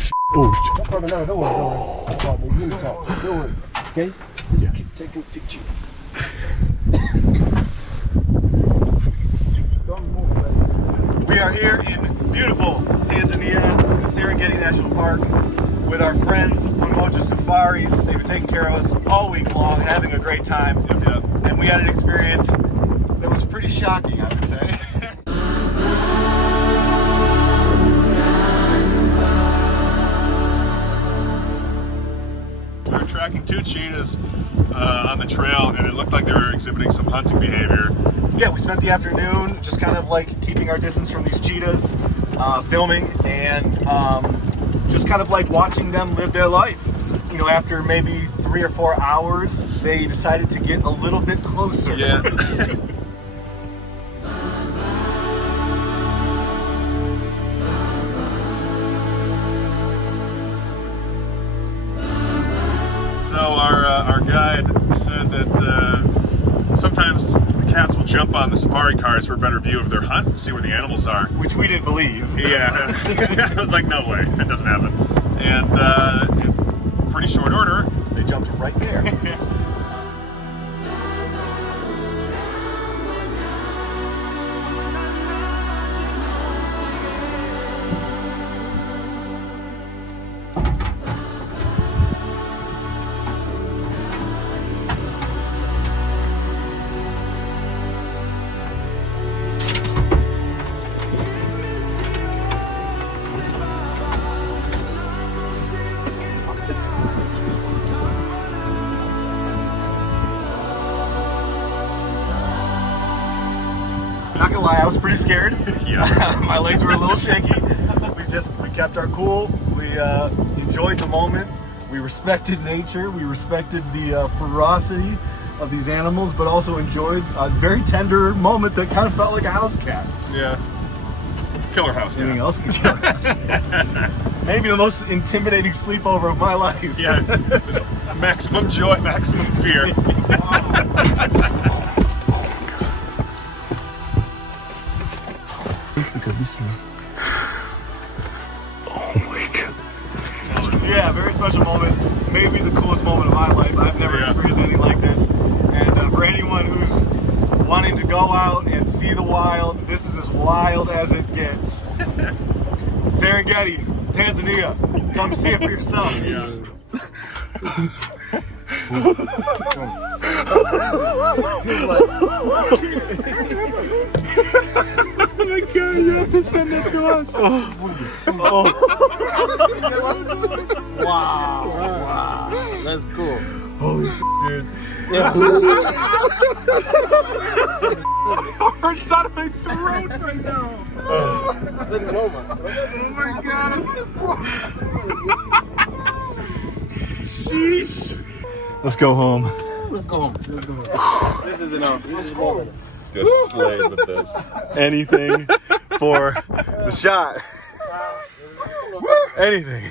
shit. Oh shit. No, don't worry. Don't worry. Guys, just keep taking pictures. We are here in beautiful Tanzania, in the Serengeti National Park, with our friends Pamoja Safaris. They've been taking care of us all week long, having a great time. And we had an experience that was pretty shocking, I would say. We were tracking two cheetahs on the trail, and it looked like they were exhibiting some hunting behavior. Yeah, we spent the afternoon just kind of like keeping our distance from these cheetahs, filming, and just kind of like watching them live their life. You know, after maybe 3 or 4 hours, they decided to get a little bit closer. Yeah. So our guide said that sometimes the cats will jump on the safari cars for a better view of their hunt and see where the animals are. Which we didn't believe. Yeah. I was like, no way, that doesn't happen. And in pretty short order, They jumped right there. Not gonna lie, I was pretty scared. Yeah. My legs were a little shaky. We kept our cool. We enjoyed the moment. We respected nature. We respected the ferocity of these animals, but also enjoyed a very tender moment that kind of felt like a house cat. yeah, killer house cat. Anything else? Maybe the most intimidating sleepover of my life. Yeah, it was maximum joy, maximum fear. Oh my god. Yeah, very special moment. Maybe the coolest moment of my life. I've never experienced anything like this. And for anyone who's wanting to go out and see the wild, this is as wild as it gets. Serengeti, Tanzania. Come see it for yourself. Oh my god, you have to send it to us. Wow. That's cool. Holy shit, dude. Yeah. Hurts out of my throat right now. It's a moment. Oh my god. Sheesh. Let's go home. Let's go home. This is enough. This is cool. Just slayed with this. Anything for the shot. Anything.